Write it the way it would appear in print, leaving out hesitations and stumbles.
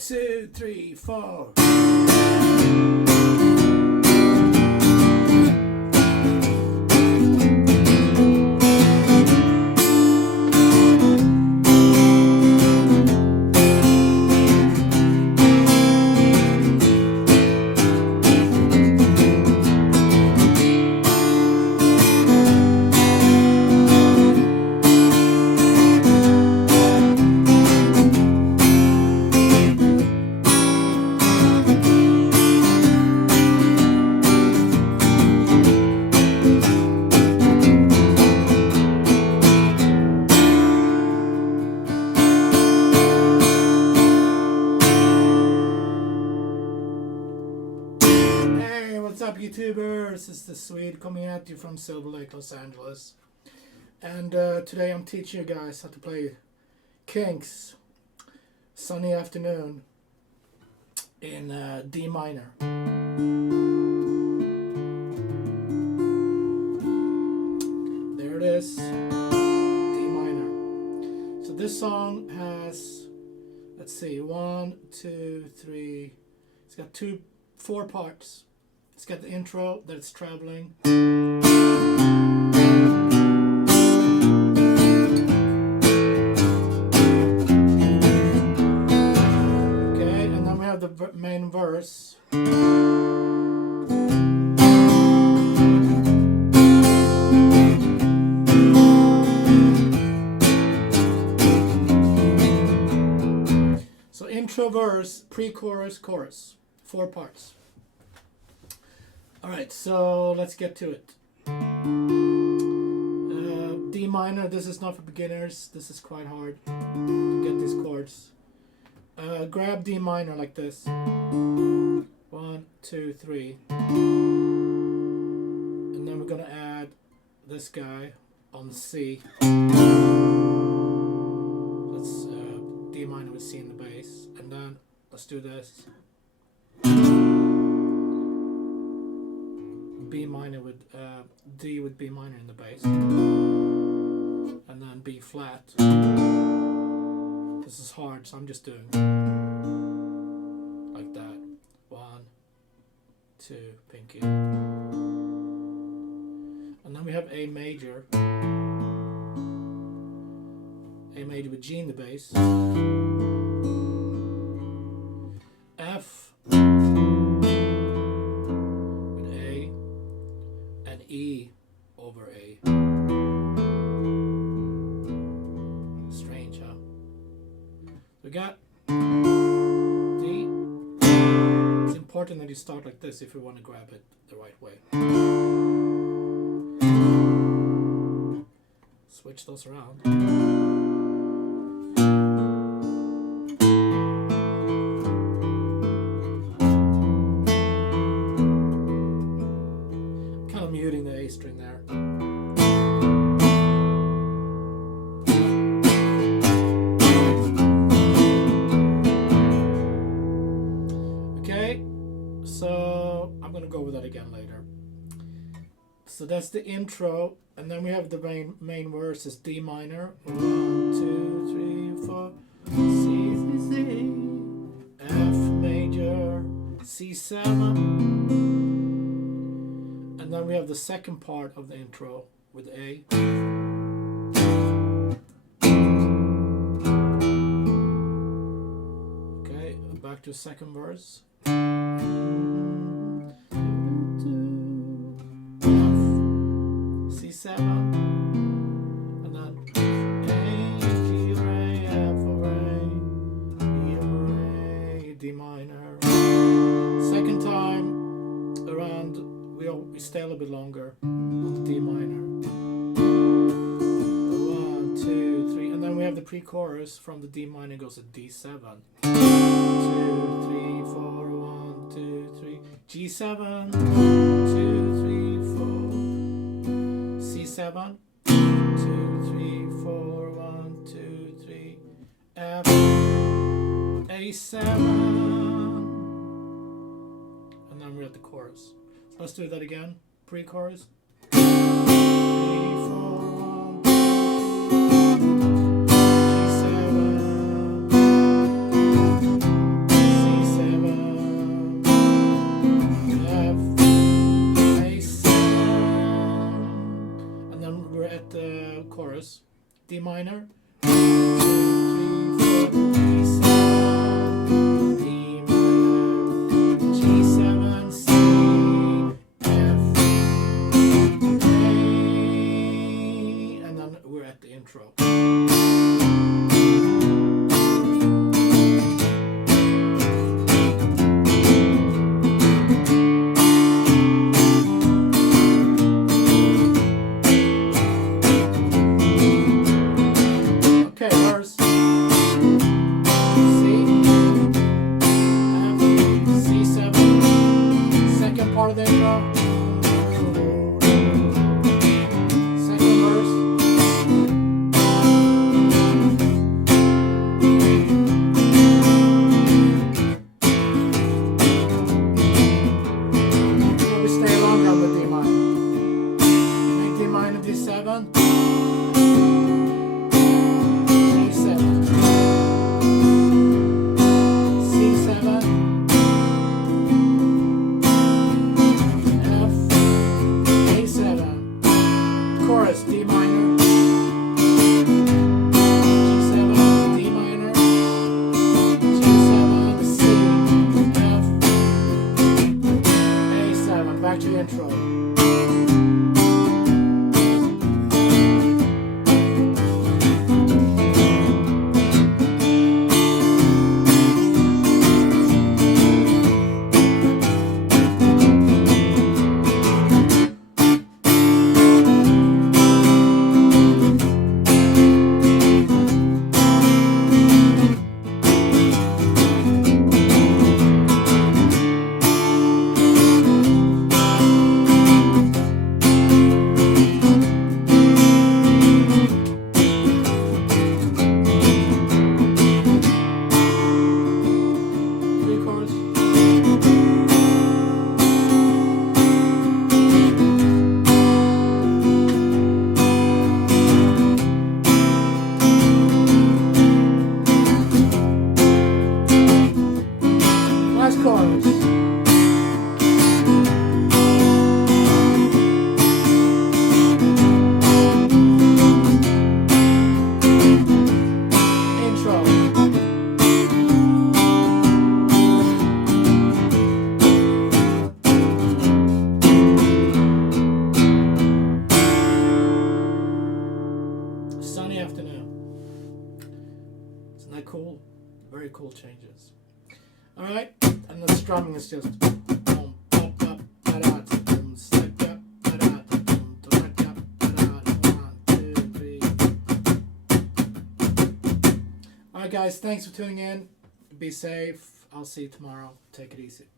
2, 3, 4. What's up, YouTubers? It's the Swede coming at you from Silver Lake, Los Angeles. And today I'm teaching you guys how to play Kinks Sunny Afternoon in D minor. There it is, D minor. So this song has, let's see, 1, 2, 3, it's got 4 parts. It's got the intro that it's traveling. Okay, and then we have the main verse. So intro, verse, pre-chorus, chorus. 4 parts. Alright, so let's get to it. D minor, this is not for beginners. This is quite hard to get these chords. Grab D minor like this. 1, 2, 3. And then we're going to add this guy on C. Let's D minor with C in the bass. And then let's do this. B minor with D with B minor in the bass, and then B flat. This is hard, so I'm just doing like that. 1, 2, pinky, and then we have A major. A major with G in the bass. F. E over A. Strange, huh? We got D. It's important that you start like this if you want to grab it the right way. Switch those around. Muting the A string there. Okay, so I'm gonna go with that again later. So that's the intro, and then we have the main verse is D minor. 1, 2, 3, 4. C, C, C. F major. C7. And then we have the second part of the intro with A. Okay, back to second verse. F, C7, and then A, G over A, F over A, E over A, D minor. Second time around, we stay a little bit longer on the D minor. 1, 2, 3, and then we have the pre-chorus from the D minor goes to D7. 2, 3, 4, 1, 2, 3, G7, 2, 3, 4, C7, 2, 3, 4, 1, 2, 3, F, A7, and then we're at the chorus. Let's do that again. Pre-chorus. 3, 4, 1, 2, G7, D minor. 1, 2, 3, 4, D7, D minor, G7, C, F, A, and then we're at the intro. Okay, verse. C, F, C7, second part of the intro. Second verse. We stay longer on the D minor. Make D minor D7. Chorus D minor, G7, D minor, G7, C, F, A7. Back to the intro. Chorus. Intro. Sunny afternoon. Isn't that cool? Very cool changes. Alright, and the strumming is just boom, boom, boom, ba-da, boom, da, ba-da, boom, da, da, ba-da, 1, 2, 3. Alright guys, thanks for tuning in. Be safe. I'll see you tomorrow. Take it easy.